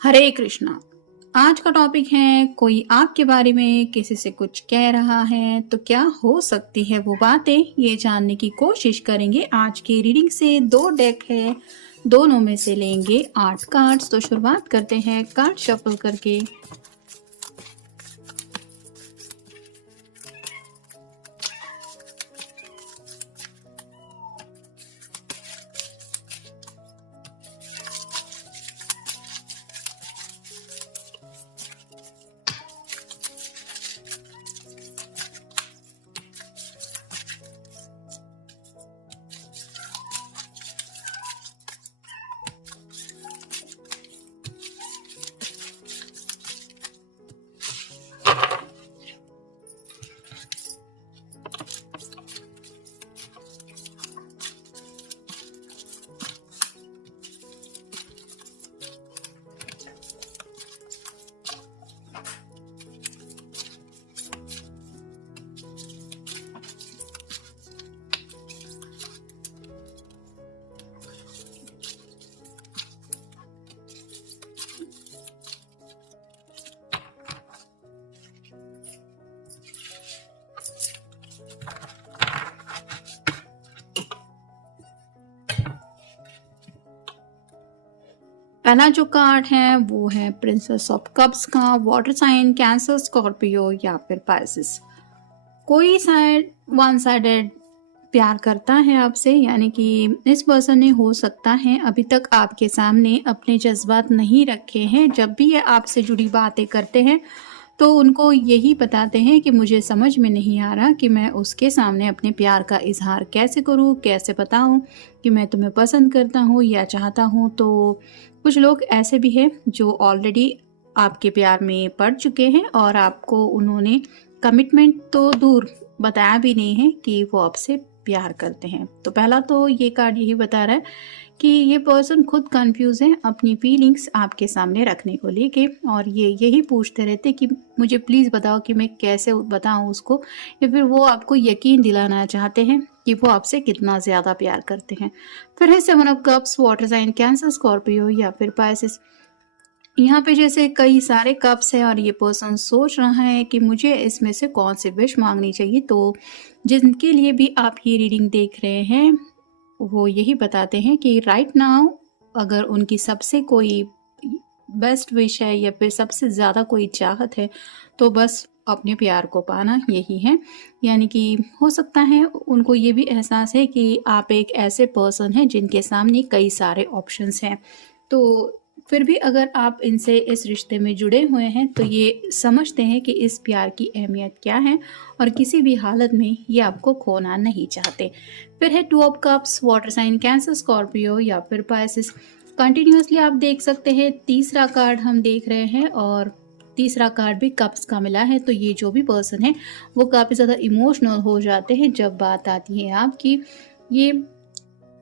हरे कृष्णा। आज का टॉपिक है कोई आपके बारे में किसी से कुछ कह रहा है तो क्या हो सकती है वो बातें, ये जानने की कोशिश करेंगे। आज की रीडिंग से 2 डेक है, दोनों में से लेंगे 8 कार्ड्स। तो शुरुआत करते हैं कार्ड शफल करके। पहला जो कार्ड है वो है प्रिंसेस ऑफ कप्स का। वाटर साइन, कैंसर, स्कॉर्पियो या फिर पाइसेस। कोई साइड वन साइडेड प्यार करता है आपसे, यानी कि इस पर्सन ने हो सकता है अभी तक आपके सामने अपने जज्बात नहीं रखे हैं। जब भी ये आपसे जुड़ी बातें करते हैं तो उनको यही बताते हैं कि मुझे समझ में नहीं आ रहा कि मैं उसके सामने अपने प्यार का इजहार कैसे करूं, कैसे बताऊं कि मैं तुम्हें पसंद करता हूं या चाहता हूं। तो कुछ लोग ऐसे भी हैं जो ऑलरेडी आपके प्यार में पड़ चुके हैं और आपको उन्होंने कमिटमेंट तो दूर बताया भी नहीं है कि वो आपसे प्यार करते हैं। तो पहला तो ये कार्ड यही बता रहा है कि ये पर्सन खुद कंफ्यूज है अपनी फीलिंग्स आपके सामने रखने को लेके, और ये यही पूछते रहते कि मुझे प्लीज़ बताओ कि मैं कैसे बताऊं उसको, या फिर वो आपको यकीन दिलाना चाहते हैं कि वो आपसे कितना ज़्यादा प्यार करते हैं। फिर है 7 of cups, water sign, Cancer, Scorpio या फिर पाइसेस। यहाँ पे जैसे कई सारे कप्स है और ये पर्सन सोच रहा है कि मुझे इसमें से कौन सी विश मांगनी चाहिए। तो जिनके लिए भी आप ये रीडिंग देख रहे हैं वो यही बताते हैं कि राइट नाउ अगर उनकी सबसे कोई बेस्ट विश है या फिर सबसे ज़्यादा कोई चाहत है तो बस अपने प्यार को पाना यही है। यानी कि हो सकता है उनको ये भी एहसास है कि आप एक ऐसे पर्सन हैं जिनके सामने कई सारे ऑप्शंस हैं। तो फिर भी अगर आप इनसे इस रिश्ते में जुड़े हुए हैं तो ये समझते हैं कि इस प्यार की अहमियत क्या है और किसी भी हालत में ये आपको खोना नहीं चाहते। फिर है 2 of cups, water sign, Cancer, Scorpio या फिर पाइसेस। कंटिन्यूसली आप देख सकते हैं तीसरा कार्ड हम देख रहे हैं और तीसरा कार्ड भी कप्स का मिला है। तो ये जो भी पर्सन है वो काफ़ी ज़्यादा इमोशनल हो जाते हैं जब बात आती है आपकी। ये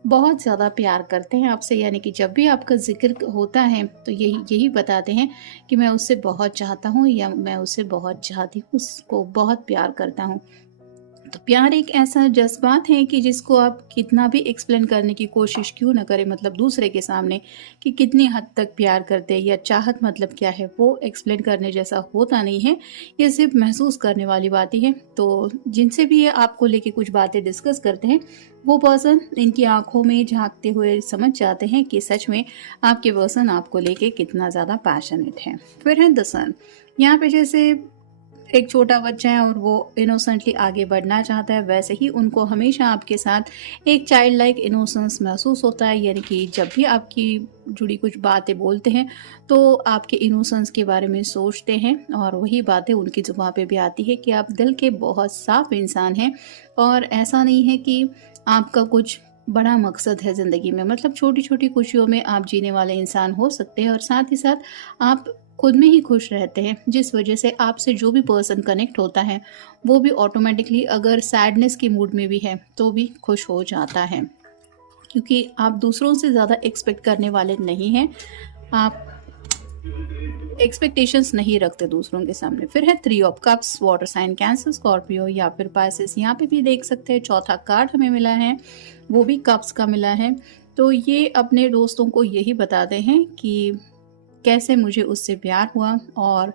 बहुत ज़्यादा प्यार करते हैं आपसे, यानी कि जब भी आपका जिक्र होता है तो यही यही बताते हैं कि मैं उससे बहुत चाहता हूँ या मैं उससे बहुत चाहती हूँ, उसको बहुत प्यार करता हूँ। तो प्यार एक ऐसा जज्बात है कि जिसको आप कितना भी एक्सप्लेन करने की कोशिश क्यों ना करें, मतलब दूसरे के सामने कि कितनी हद तक प्यार करते हैं या चाहत मतलब क्या है, वो एक्सप्लेन करने जैसा होता नहीं है। ये सिर्फ महसूस करने वाली बातें हैं। तो जिनसे भी ये आपको लेके कुछ बातें डिस्कस करते हैं वो पर्सन इनकी आंखों में झांकते हुए समझ जाते हैं कि सच में आपके पर्सन आपको लेके कितना ज़्यादा पैशनेट है। फिर है द सन। यहाँ पे जैसे एक छोटा बच्चा है और वो इनोसेंटली आगे बढ़ना चाहता है, वैसे ही उनको हमेशा आपके साथ एक चाइल्ड लाइक इनोसेंस महसूस होता है। यानी कि जब भी आपकी जुड़ी कुछ बातें बोलते हैं तो आपके इनोसेंस के बारे में सोचते हैं और वही बातें उनकी जुबान पे भी आती है कि आप दिल के बहुत साफ इंसान हैं और ऐसा नहीं है कि आपका कुछ बड़ा मकसद है ज़िंदगी में। मतलब छोटी छोटी खुशियों में आप जीने वाले इंसान हो सकते हैं और साथ ही साथ आप खुद में ही खुश रहते हैं, जिस वजह से आपसे जो भी पर्सन कनेक्ट होता है वो भी ऑटोमेटिकली अगर सैडनेस के मूड में भी है तो भी खुश हो जाता है, क्योंकि आप दूसरों से ज़्यादा एक्सपेक्ट करने वाले नहीं हैं। आप एक्सपेक्टेशंस नहीं रखते दूसरों के सामने। फिर है 3 of cups, water sign, Cancer, Scorpio या फिर पाइसेस। यहाँ पे भी देख सकते हैं चौथा कार्ड हमें मिला है, वो भी कप्स का मिला है। तो ये अपने दोस्तों को यही बताते हैं कि कैसे मुझे उससे प्यार हुआ, और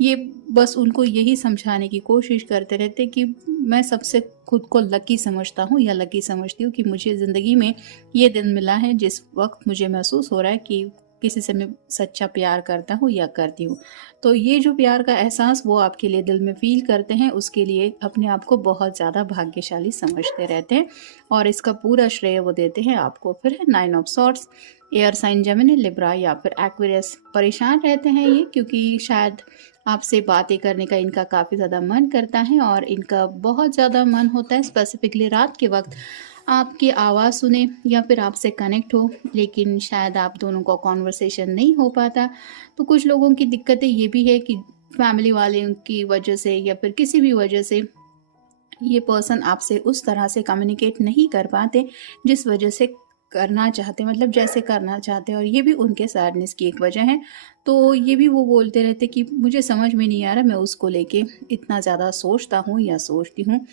ये बस उनको यही समझाने की कोशिश करते रहते कि मैं सबसे खुद को लकी समझता हूँ या लकी समझती हूँ कि मुझे ज़िंदगी में ये दिन मिला है जिस वक़्त मुझे महसूस हो रहा है कि किसी से मैं सच्चा प्यार करता हूँ या करती हूँ। तो ये जो प्यार का एहसास वो आपके लिए दिल में फ़ील करते हैं, उसके लिए अपने आप को बहुत ज़्यादा भाग्यशाली समझते रहते हैं, और इसका पूरा श्रेय वो देते हैं आपको। फिर है 9 of swords, air sign Gemini, Libra या फिर एक्वेरियस। परेशान रहते हैं ये क्योंकि शायद आपसे बातें करने का इनका काफ़ी ज़्यादा मन करता है, और इनका बहुत ज़्यादा मन होता है स्पेसिफिकली रात के वक्त आपकी आवाज़ सुने या फिर आपसे कनेक्ट हो, लेकिन शायद आप दोनों का कॉन्वर्सेशन नहीं हो पाता। तो कुछ लोगों की दिक्कतें ये भी है कि फैमिली वाले की वजह से या फिर किसी भी वजह से ये पर्सन आपसे उस तरह से कम्युनिकेट नहीं कर पाते जिस वजह से करना चाहते, मतलब जैसे करना चाहते हैं, और ये भी उनके सैडनेस की एक वजह है। तो ये भी वो बोलते रहते कि मुझे समझ में नहीं आ रहा मैं उसको लेके इतना ज़्यादा सोचता हूँ या सोचती हूँ।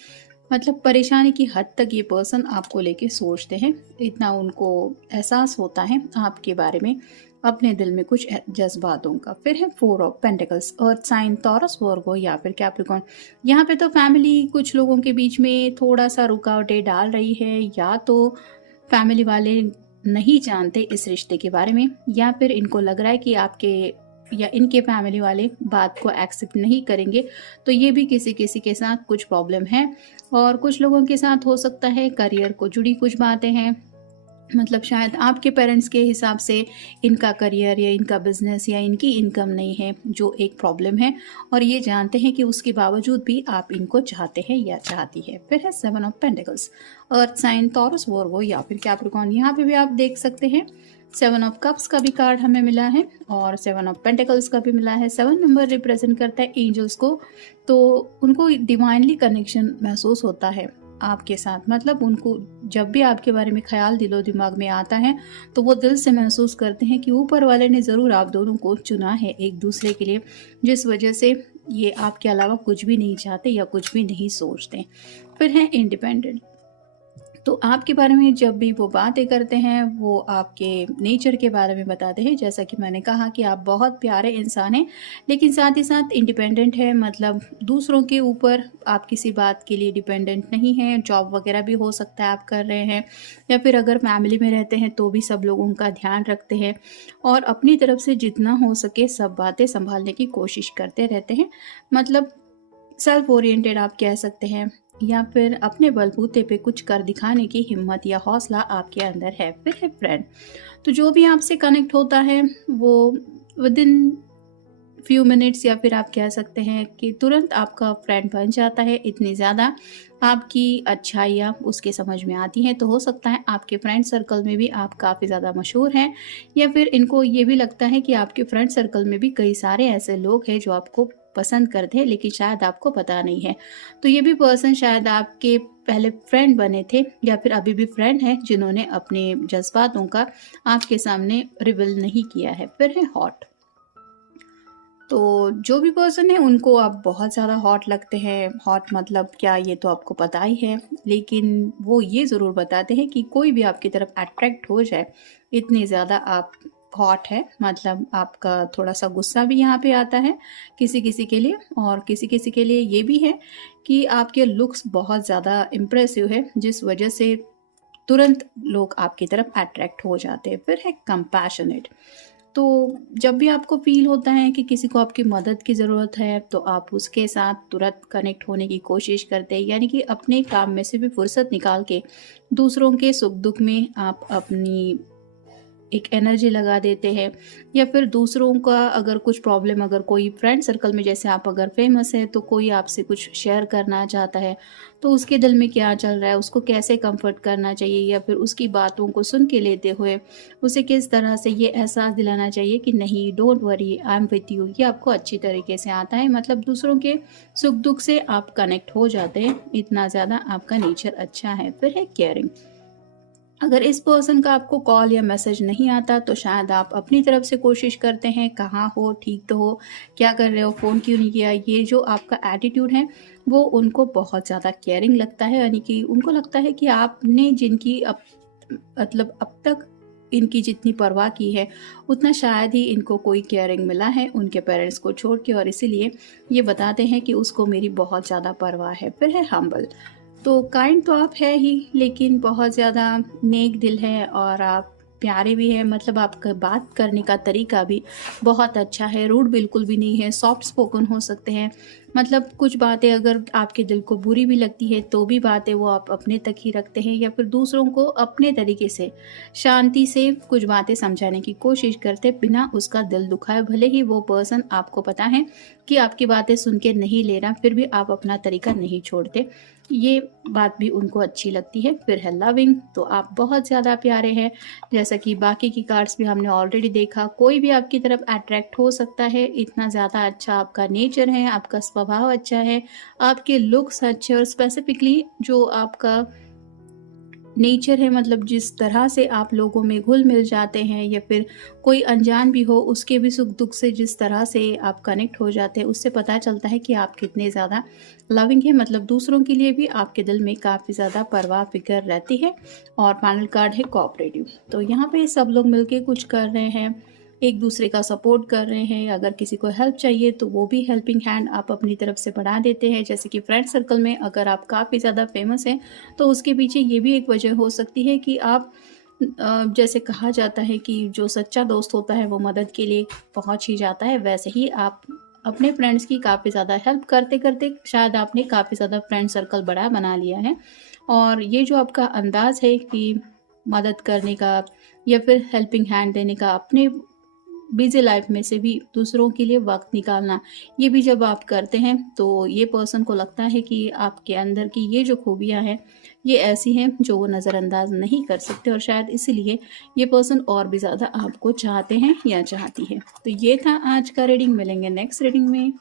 मतलब परेशानी की हद तक ये पर्सन आपको लेके सोचते हैं, इतना उनको एहसास होता है आपके बारे में, अपने दिल में कुछ जज्बातों का। फिर है 4 of pentacles, earth sign, Taurus, Virgo या फिर कैप्रिकॉर्न। यहाँ पे तो फैमिली कुछ लोगों के बीच में थोड़ा सा रुकावटें डाल रही है, या तो फैमिली वाले नहीं जानते इस रिश्ते के बारे में, या फिर इनको लग रहा है कि आपके या इनके फैमिली वाले बात को एक्सेप्ट नहीं करेंगे। तो ये भी किसी किसी के साथ कुछ प्रॉब्लम है, और कुछ लोगों के साथ हो सकता है करियर को जुड़ी कुछ बातें हैं। मतलब शायद आपके पेरेंट्स के हिसाब से इनका करियर या इनका बिजनेस या इनकी इनकम नहीं है, जो एक प्रॉब्लम है, और ये जानते हैं कि उसके बावजूद भी आप इनको चाहते हैं या चाहती है। फिर है 7 of pentacles, earth sign, Taurus, Virgo या फिर कैप्रिकॉर्न। यहाँ पे भी आप देख सकते हैं 7 ऑफ कप्स का भी कार्ड हमें मिला है, और 7 ऑफ पेंटिकल्स का भी मिला है। 7 नंबर रिप्रेजेंट करता है एंजल्स को, तो उनको डिवाइनली कनेक्शन महसूस होता है आपके साथ। मतलब उनको जब भी आपके बारे में ख्याल दिलो दिमाग में आता है, तो वो दिल से महसूस करते हैं कि ऊपर वाले ने ज़रूर आप दोनों को चुना है एक दूसरे के लिए, जिस वजह से ये आपके अलावा कुछ भी नहीं चाहते या कुछ भी नहीं सोचते। फिर है इंडिपेंडेंट। तो आपके बारे में जब भी वो बातें करते हैं, वो आपके नेचर के बारे में बताते हैं। जैसा कि मैंने कहा कि आप बहुत प्यारे इंसान हैं, लेकिन साथ ही साथ इंडिपेंडेंट है, मतलब दूसरों के ऊपर आप किसी बात के लिए डिपेंडेंट नहीं हैं। जॉब वगैरह भी हो सकता है आप कर रहे हैं, या फिर अगर फैमिली में रहते हैं तो भी सब लोगों का ध्यान रखते हैं, और अपनी तरफ से जितना हो सके सब बातें संभालने की कोशिश करते रहते हैं। मतलब सेल्फ ओरिएंटेड आप कह सकते हैं, या फिर अपने बलबूते पे कुछ कर दिखाने की हिम्मत या हौसला आपके अंदर है। फिर है फ्रेंड। तो जो भी आपसे कनेक्ट होता है वो विद इन फ्यू मिनट्स, या फिर आप कह सकते हैं कि तुरंत आपका फ्रेंड बन जाता है। इतनी ज़्यादा आपकी अच्छाइयाँ उसके समझ में आती हैं। तो हो सकता है आपके फ्रेंड सर्कल में भी आप काफ़ी ज़्यादा मशहूर हैं, या फिर इनको ये भी लगता है कि आपके फ्रेंड सर्कल में भी कई सारे ऐसे लोग हैं जो आपको पसंद करते हैं, लेकिन शायद आपको पता नहीं है। तो ये भी पर्सन शायद आपके पहले फ्रेंड बने थे, या फिर अभी भी फ्रेंड है, जिन्होंने अपने जज्बातों का आपके सामने रिवील नहीं किया है। फिर है हॉट। तो जो भी पर्सन है उनको आप बहुत ज़्यादा हॉट लगते हैं। हॉट मतलब क्या, ये तो आपको पता ही है, लेकिन वो ये ज़रूर बताते हैं कि कोई भी आपकी तरफ अट्रैक्ट हो जाए, इतनी ज़्यादा आप हॉट है। मतलब आपका थोड़ा सा गुस्सा भी यहाँ पे आता है किसी किसी के लिए, और किसी किसी के लिए ये भी है कि आपके लुक्स बहुत ज़्यादा इम्प्रेसिव है, जिस वजह से तुरंत लोग आपकी तरफ अट्रैक्ट हो जाते हैं। फिर है कंपैशनेट। तो जब भी आपको फील होता है कि किसी को आपकी मदद की ज़रूरत है, तो आप उसके साथ तुरंत कनेक्ट होने की कोशिश करते हैं, यानी कि अपने काम में से भी फुर्सत निकाल के दूसरों के सुख दुख में आप अपनी एक एनर्जी लगा देते हैं। या फिर दूसरों का अगर कुछ प्रॉब्लम, अगर कोई फ्रेंड सर्कल में जैसे आप अगर फेमस है, तो कोई आपसे कुछ शेयर करना चाहता है, तो उसके दिल में क्या चल रहा है, उसको कैसे कंफर्ट करना चाहिए, या फिर उसकी बातों को सुन के लेते हुए उसे किस तरह से ये एहसास दिलाना चाहिए कि नहीं, don't worry, I am with you, ये आपको अच्छी तरीके से आता है। मतलब दूसरों के सुख दुख से आप कनेक्ट हो जाते हैं, इतना ज़्यादा आपका नेचर अच्छा है। फिर है केयरिंग। अगर इस पर्सन का आपको कॉल या मैसेज नहीं आता, तो शायद आप अपनी तरफ से कोशिश करते हैं, कहाँ हो, ठीक तो हो, क्या कर रहे हो, फ़ोन क्यों नहीं किया। ये जो आपका एटीट्यूड है वो उनको बहुत ज़्यादा केयरिंग लगता है, यानी कि उनको लगता है कि आपने जिनकी मतलब अब तक इनकी जितनी परवाह की है उतना शायद ही इनको कोई केयरिंग मिला है उनके पेरेंट्स को छोड़ के, और इसीलिए ये बताते हैं कि उसको मेरी बहुत ज़्यादा परवाह है। फिर है हम्बल। तो काइंड तो आप है ही, लेकिन बहुत ज़्यादा नेक दिल है और आप प्यारे भी हैं। मतलब आपका बात करने का तरीका भी बहुत अच्छा है, रूड बिल्कुल भी नहीं है, सॉफ्ट स्पोकन हो सकते हैं। मतलब कुछ बातें अगर आपके दिल को बुरी भी लगती है तो भी बातें वो आप अपने तक ही रखते हैं, या फिर दूसरों को अपने तरीके से शांति से कुछ बातें समझाने की कोशिश करते बिना उसका दिल दुखाए। भले ही वो पर्सन आपको पता है कि आपकी बातें सुन के नहीं ले रहा, फिर भी आप अपना तरीका नहीं छोड़ते। ये बात भी उनको अच्छी लगती है। फिर है लविंग। तो आप बहुत ज़्यादा प्यारे हैं, जैसा कि बाकी की कार्ड्स भी हमने ऑलरेडी देखा। कोई भी आपकी तरफ अट्रैक्ट हो सकता है, इतना ज़्यादा अच्छा आपका नेचर है, आपका स्वभाव अच्छा है, आपके लुक्स अच्छे, और स्पेसिफिकली जो आपका नेचर है, मतलब जिस तरह से आप लोगों में घुल मिल जाते हैं, या फिर कोई अनजान भी हो उसके भी सुख दुख से जिस तरह से आप कनेक्ट हो जाते हैं, उससे पता चलता है कि आप कितने ज़्यादा लविंग है। मतलब दूसरों के लिए भी आपके दिल में काफ़ी ज़्यादा परवाह फिक्र रहती है। और फाइनल कार्ड है कोऑपरेटिव। तो यहाँ पे सब लोग मिलके कुछ कर रहे हैं, एक दूसरे का सपोर्ट कर रहे हैं। अगर किसी को हेल्प चाहिए तो वो भी हेल्पिंग हैंड आप अपनी तरफ से बढ़ा देते हैं। जैसे कि फ्रेंड सर्कल में अगर आप काफ़ी ज़्यादा फेमस हैं तो उसके पीछे ये भी एक वजह हो सकती है कि आप जैसे कहा जाता है कि जो सच्चा दोस्त होता है वो मदद के लिए पहुंच ही जाता है, वैसे ही आप अपने फ्रेंड्स की काफ़ी ज़्यादा हेल्प करते करते शायद आपने काफ़ी ज़्यादा फ्रेंड सर्कल बड़ा बना लिया है। और ये जो आपका अंदाज़ है कि मदद करने का या फिर हेल्पिंग हैंड देने का, अपने बिजी लाइफ में से भी दूसरों के लिए वक्त निकालना, ये भी जब आप करते हैं तो ये पर्सन को लगता है कि आपके अंदर की ये जो खूबियां हैं ये ऐसी हैं जो वो नज़रअंदाज नहीं कर सकते, और शायद इसीलिए ये पर्सन और भी ज़्यादा आपको चाहते हैं या चाहती है। तो ये था आज का रीडिंग। मिलेंगे नेक्स्ट रीडिंग में।